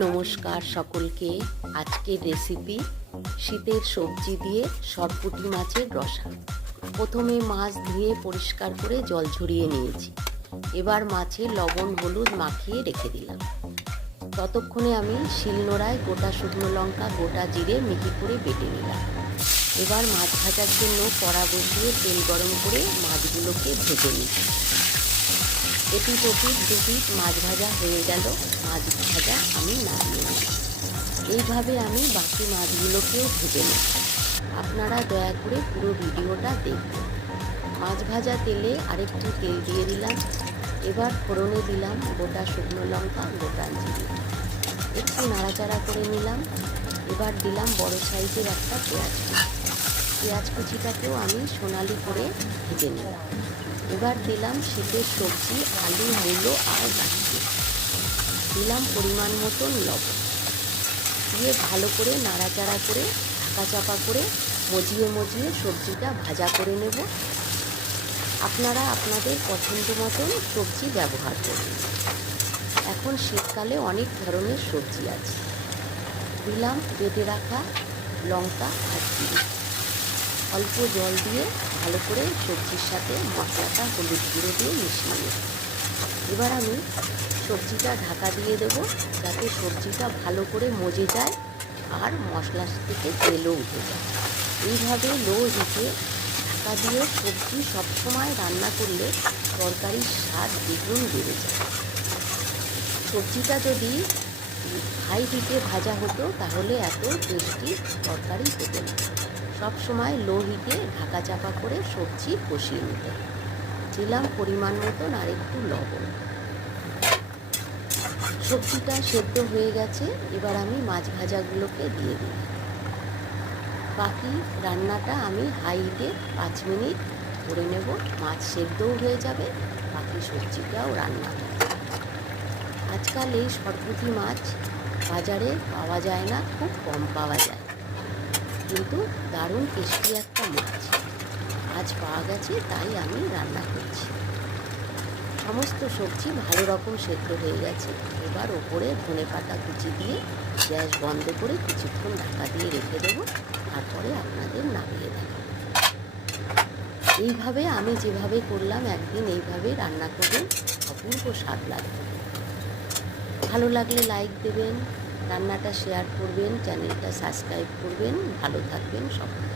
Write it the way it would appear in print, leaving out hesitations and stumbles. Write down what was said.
নমস্কার সকলকে। আজকের রেসিপি শীতের সবজি দিয়ে সরপুঁটি মাছের রসা। প্রথমে মাছ ধুয়ে পরিষ্কার করে জল ঝরিয়ে নিয়েছি। এবার মাছে লবণ হলুদ মাখিয়ে রেখে দিলাম। ততক্ষণে আমি শিলনোড়ায় গোটা শুকনো লঙ্কা গোটা জিরে মিহি করে বেটে নিলাম। এবার মাছ ভাজার জন্য কড়া বসিয়ে তেল গরম করে মাছগুলোকে ভেজে নিচ্ছি। এপিট ওপিট দুপিট মাছ ভাজা হয়ে গেল। মাছ ভাজা আমি নামিয়ে নিই। এইভাবে আমি বাকি মাছগুলোকেও ভেজে নিই। আপনারা দয়া করে পুরো ভিডিওটা দেখবেন। মাছ ভাজা তেলে আরেকটু তেল দিয়ে দিলাম। এবার ফোড়নে দিলাম গোটা শুকনো লঙ্কা গোটা জিরে, একটু নাড়াচাড়া করে নিলাম। এবার দিলাম বড় সাইজের একটা পেঁয়াজ কুচিটাকেও আমি সোনালি করে ভেজে নিলাম। এবার দিলাম শীতের সবজি আলু মূলো আর গাজর, দিলাম পরিমাণ মতন লবণ দিয়ে ভালো করে নাড়াচাড়া করে ঢাকা চাপা করে মজিয়ে সবজিটা ভাজা করে নেব। আপনারা আপনাদের পছন্দ মতন সবজি ব্যবহার করবেন। এখন শীতকালে অনেক ধরনের সবজি আছে। দিলাম বেটে রাখা লঙ্কা আর জিরে, অল্প জল দিয়ে ভালো করে সবজির সাথে মশলাটা হলুদ গুঁড়ো দিয়ে মিশিয়ে নেব। এবার আমি সবজিটা ঢাকা দিয়ে দেব যাতে সবজিটা ভালো করে মজে যায় আর মশলা থেকে তেলও উঠে যায়। এইভাবে লো হিটে ঢাকা দিয়ে সবজি সবসময় রান্না করলে তরকারির স্বাদ দ্বিগুণ বেড়ে যায়। সবজিটা যদি হাই হিটে ভাজা হতো তাহলে এত টেস্টি তরকারি হতো না। সব সময় লো হিটে ঢাকা চাপা করে সবজি কষিয়ে নিতে। দিলাম পরিমাণ মতন আর একটু লবণ। সবজিটা সেদ্ধ হয়ে গেছে। এবার আমি মাছ ভাজাগুলোকে দিয়ে দিলাম। বাকি রান্নাটা আমি হাই হিটে 5 মিনিট করে নেব। মাছ সেদ্ধও হয়ে যাবে, বাকি সবজিটাও রান্না হবে। আজকাল এই সরপুঁটি মাছ বাজারে পাওয়া যায় না, খুব কম পাওয়া যায়, কিন্তু দারুণ টেস্টি একটা মাছ। আজ পাওয়া গেছে তাই আমি রান্না করছি। সমস্ত সবজি ভালো রকম সেদ্ধ হয়ে গেছে। এবার ওপরে ধনেপাতা কুচি দিয়ে গ্যাস বন্ধ করে কিছুক্ষণ ঢাকা দিয়ে রেখে দেবো। তারপরে আপনাদের নামিয়ে দেবো। এইভাবে আমি যেভাবে করলাম একদিন এইভাবে রান্না করবেন, অপূর্ব স্বাদ লাগবে। ভালো লাগলে লাইক দেবেন, রান্নাটা শেয়ার করবেন, চ্যানেলটা সাবস্ক্রাইব করবেন। ভালো থাকবেন সকলে।